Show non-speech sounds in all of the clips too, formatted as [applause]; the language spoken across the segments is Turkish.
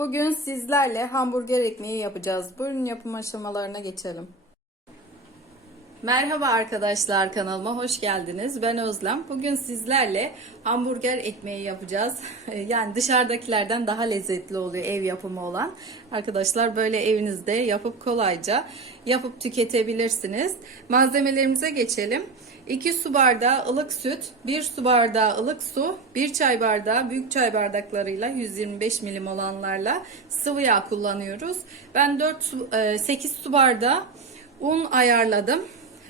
Bugün sizlerle hamburger ekmeği yapacağız. Buyurun yapım aşamalarına geçelim. Merhaba arkadaşlar kanalıma hoş geldiniz. Ben Özlem. Bugün sizlerle hamburger ekmeği yapacağız. [laughs] Yani dışarıdakilerden daha lezzetli oluyor ev yapımı olan. Arkadaşlar böyle evinizde yapıp kolayca yapıp tüketebilirsiniz. Malzemelerimize geçelim. 2 su bardağı ılık süt, 1 su bardağı ılık su, 1 çay bardağı büyük çay bardaklarıyla 125 milim olanlarla sıvı yağ kullanıyoruz. Ben 4 su, 8 su bardağı un ayarladım.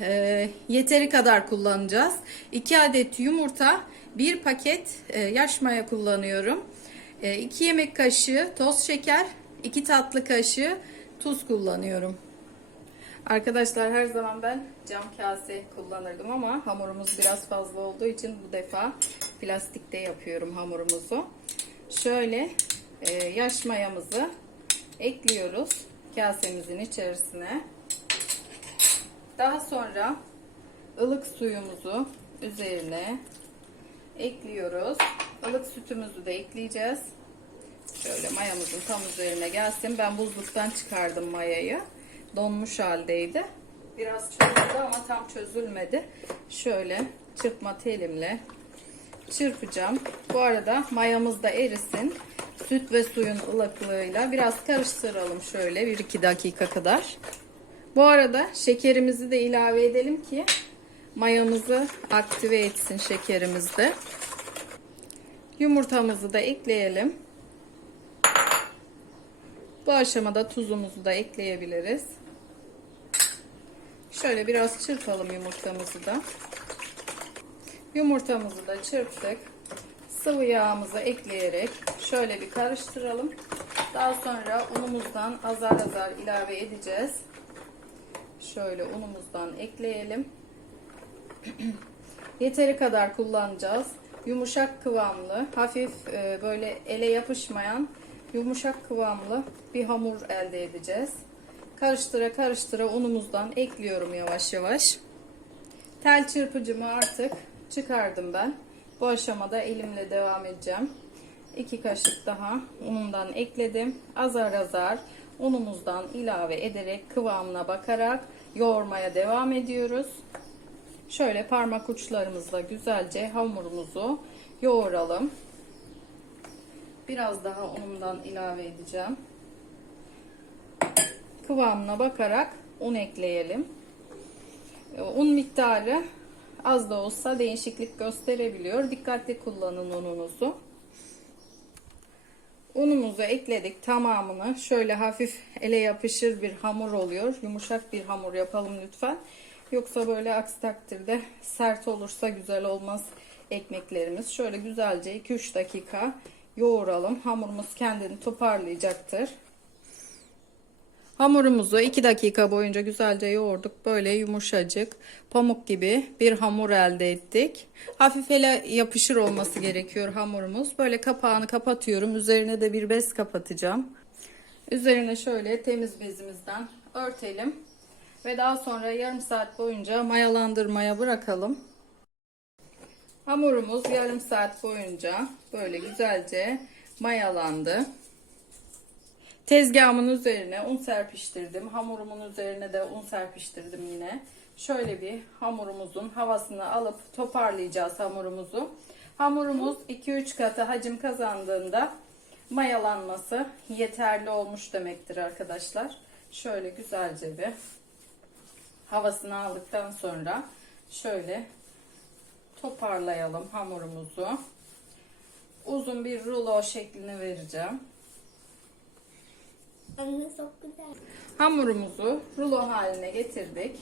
E, yeteri kadar kullanacağız. 2 adet yumurta, 1 paket e, yaş maya kullanıyorum. 2 yemek kaşığı toz şeker, 2 tatlı kaşığı tuz kullanıyorum. Arkadaşlar her zaman ben cam kase kullanırdım ama hamurumuz biraz fazla olduğu için bu defa plastikte yapıyorum hamurumuzu. Şöyle e, yaş mayamızı ekliyoruz kasemizin içerisine. Daha sonra ılık suyumuzu üzerine ekliyoruz. Ilık sütümüzü de ekleyeceğiz. Şöyle mayamızın tam üzerine gelsin. Ben buzluktan çıkardım mayayı. Donmuş haldeydi. Biraz çözüldü ama tam çözülmedi. Şöyle çırpma telimle çırpacağım. Bu arada mayamız da erisin. Süt ve suyun ılıklığıyla biraz karıştıralım şöyle 1-2 dakika kadar. Bu arada şekerimizi de ilave edelim ki mayamızı aktive etsin şekerimiz de. Yumurtamızı da ekleyelim. Bu aşamada tuzumuzu da ekleyebiliriz. Şöyle biraz çırpalım yumurtamızı da. Yumurtamızı da çırptık. Sıvı yağımızı ekleyerek şöyle bir karıştıralım. Daha sonra unumuzdan azar azar ilave edeceğiz. Şöyle unumuzdan ekleyelim. [clears throat] Yeteri kadar kullanacağız. Yumuşak kıvamlı, hafif e, böyle ele yapışmayan yumuşak kıvamlı bir hamur elde edeceğiz. Karıştıra karıştıra unumuzdan ekliyorum yavaş yavaş. Tel çırpıcımı artık çıkardım ben. Bu aşamada elimle devam edeceğim. 2 kaşık daha unundan ekledim. Azar azar unumuzdan ilave ederek kıvamına bakarak yoğurmaya devam ediyoruz. Şöyle parmak uçlarımızla güzelce hamurumuzu yoğuralım. Biraz daha unumdan ilave edeceğim. Kıvamına bakarak un ekleyelim. Un miktarı az da olsa değişiklik gösterebiliyor. Dikkatli kullanın ununuzu. Unumuzu ekledik tamamını. Şöyle hafif ele yapışır bir hamur oluyor. Yumuşak bir hamur yapalım lütfen. Yoksa böyle aksi takdirde sert olursa güzel olmaz ekmeklerimiz. Şöyle güzelce 2-3 dakika yoğuralım. Hamurumuz kendini toparlayacaktır. Hamurumuzu 2 dakika boyunca güzelce yoğurduk. Böyle yumuşacık, pamuk gibi bir hamur elde ettik. Hafif ele yapışır olması gerekiyor hamurumuz. Böyle kapağını kapatıyorum. Üzerine de bir bez kapatacağım. Üzerine şöyle temiz bezimizden örtelim. Ve daha sonra yarım saat boyunca mayalandırmaya bırakalım. Hamurumuz yarım saat boyunca böyle güzelce mayalandı. Tezgahımın üzerine un serpiştirdim. Hamurumun üzerine de un serpiştirdim yine. Şöyle bir hamurumuzun havasını alıp toparlayacağız hamurumuzu. Hamurumuz 2-3 katı hacim kazandığında mayalanması yeterli olmuş demektir arkadaşlar. Şöyle güzelce bir havasını aldıktan sonra şöyle toparlayalım hamurumuzu. Uzun bir rulo şeklini vereceğim. Hamurumuzu rulo haline getirdik.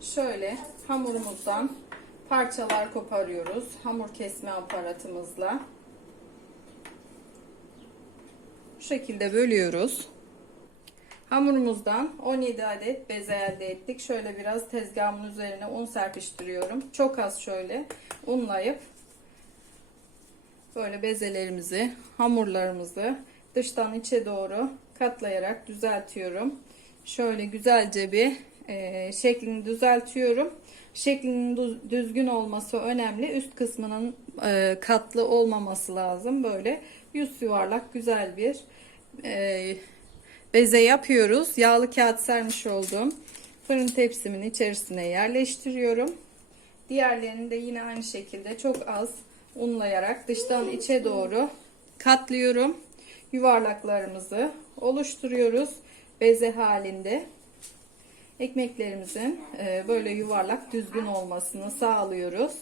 Şöyle hamurumuzdan parçalar koparıyoruz. Hamur kesme aparatımızla. Bu şekilde bölüyoruz. Hamurumuzdan 17 adet beze elde ettik. Şöyle biraz tezgahımın üzerine un serpiştiriyorum. Çok az şöyle unlayıp böyle bezelerimizi, hamurlarımızı dıştan içe doğru katlayarak düzeltiyorum. Şöyle güzelce bir e, şeklini düzeltiyorum. Şeklinin düzgün olması önemli. Üst kısmının e, katlı olmaması lazım. Böyle yüz yuvarlak güzel bir e, beze yapıyoruz. Yağlı kağıt sermiş olduğum fırın tepsimin içerisine yerleştiriyorum. Diğerlerini de yine aynı şekilde çok az unlayarak dıştan içe doğru katlıyorum. Yuvarlaklarımızı oluşturuyoruz. Beze halinde. Ekmeklerimizin e, böyle yuvarlak düzgün olmasını sağlıyoruz.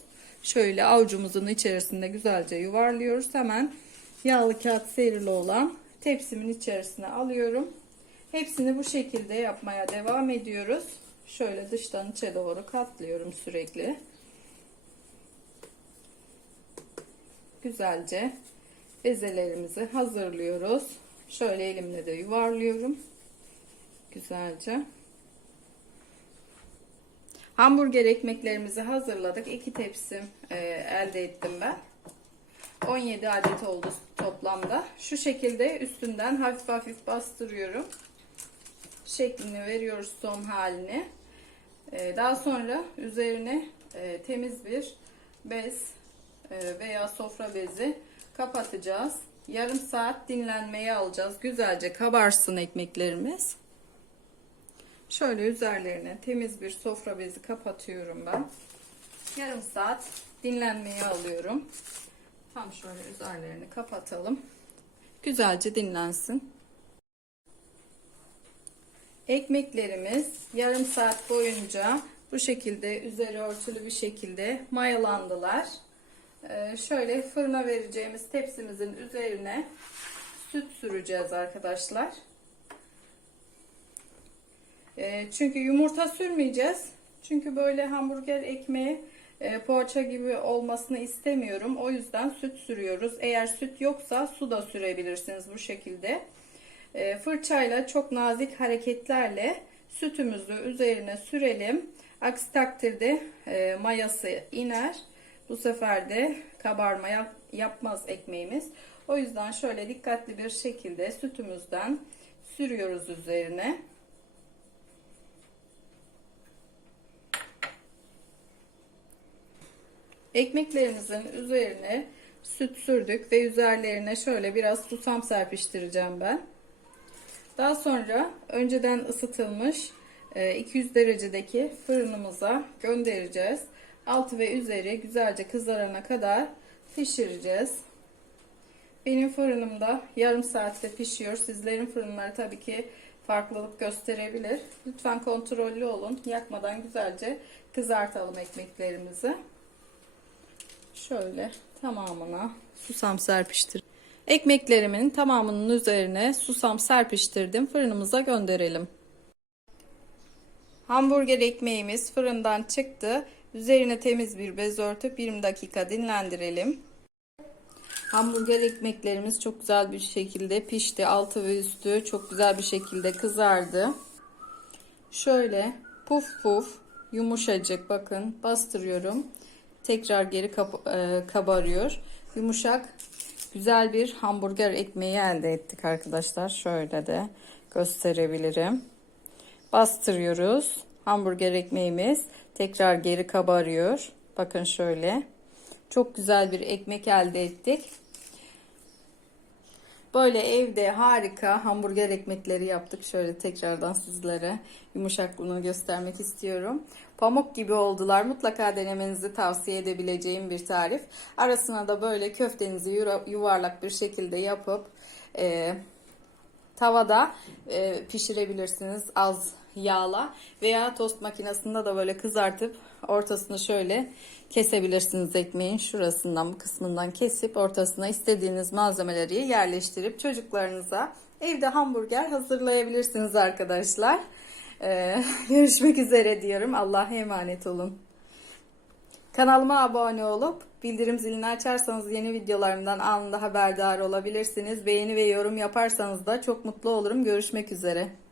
Şöyle avucumuzun içerisinde güzelce yuvarlıyoruz. Hemen yağlı kağıt serili olan tepsimin içerisine alıyorum. Hepsini bu şekilde yapmaya devam ediyoruz. Şöyle dıştan içe doğru katlıyorum sürekli. Güzelce bezelerimizi hazırlıyoruz. Şöyle elimle de yuvarlıyorum. Güzelce. Hamburger ekmeklerimizi hazırladık. İki tepsim e, elde ettim ben. 17 adet oldu toplamda. Şu şekilde üstünden hafif hafif bastırıyorum. Şeklini veriyoruz son halini. E, daha sonra üzerine e, temiz bir bez e, veya sofra bezi kapatacağız. Yarım saat dinlenmeye alacağız. Güzelce kabarsın ekmeklerimiz. Şöyle üzerlerine temiz bir sofra bezi kapatıyorum ben. Yarım saat dinlenmeye alıyorum. Tam şöyle üzerlerini kapatalım. Güzelce dinlensin. Ekmeklerimiz yarım saat boyunca bu şekilde üzeri örtülü bir şekilde mayalandılar. Ee, şöyle fırına vereceğimiz tepsimizin üzerine süt süreceğiz arkadaşlar. E, çünkü yumurta sürmeyeceğiz. Çünkü böyle hamburger ekmeği e, poğaça gibi olmasını istemiyorum. O yüzden süt sürüyoruz. Eğer süt yoksa su da sürebilirsiniz bu şekilde. E, fırçayla çok nazik hareketlerle sütümüzü üzerine sürelim. Aksi takdirde e, mayası iner. Bu sefer de kabarma yap, yapmaz ekmeğimiz. O yüzden şöyle dikkatli bir şekilde sütümüzden sürüyoruz üzerine. Ekmeklerimizin üzerine süt sürdük ve üzerlerine şöyle biraz susam serpiştireceğim ben. Daha sonra önceden ısıtılmış 200 e, derecedeki fırınımıza göndereceğiz. Altı ve üzeri güzelce kızarana kadar pişireceğiz. Benim fırınımda yarım saatte pişiyor. Sizlerin fırınları tabii ki farklılık gösterebilir. Lütfen kontrollü olun. Yakmadan güzelce kızartalım ekmeklerimizi. Şöyle tamamına susam serpiştir. Ekmeklerimin tamamının üzerine susam serpiştirdim. Fırınımıza gönderelim. Hamburger ekmeğimiz fırından çıktı. Üzerine temiz bir bez örtüp 20 dakika dinlendirelim. Hamburger ekmeklerimiz çok güzel bir şekilde pişti. Altı ve üstü çok güzel bir şekilde kızardı. Şöyle puf puf yumuşacık bakın bastırıyorum tekrar geri e, kabarıyor. Yumuşak güzel bir hamburger ekmeği elde ettik arkadaşlar. Şöyle de gösterebilirim. Bastırıyoruz. Hamburger ekmeğimiz tekrar geri kabarıyor. Bakın şöyle. Çok güzel bir ekmek elde ettik. Böyle evde harika hamburger ekmekleri yaptık. Şöyle tekrardan sizlere yumuşaklığını göstermek istiyorum. Pamuk gibi oldular. Mutlaka denemenizi tavsiye edebileceğim bir tarif. Arasına da böyle köftenizi yuvarlak bir şekilde yapıp e, tavada e, pişirebilirsiniz az yağla veya tost makinesinde de böyle kızartıp ortasını şöyle kesebilirsiniz ekmeğin şurasından bu kısmından kesip ortasına istediğiniz malzemeleri yerleştirip çocuklarınıza evde hamburger hazırlayabilirsiniz arkadaşlar. Ee, [laughs] görüşmek üzere diyorum. Allah'a emanet olun. Kanalıma abone olup bildirim zilini açarsanız yeni videolarımdan anında haberdar olabilirsiniz. Beğeni ve yorum yaparsanız da çok mutlu olurum. Görüşmek üzere.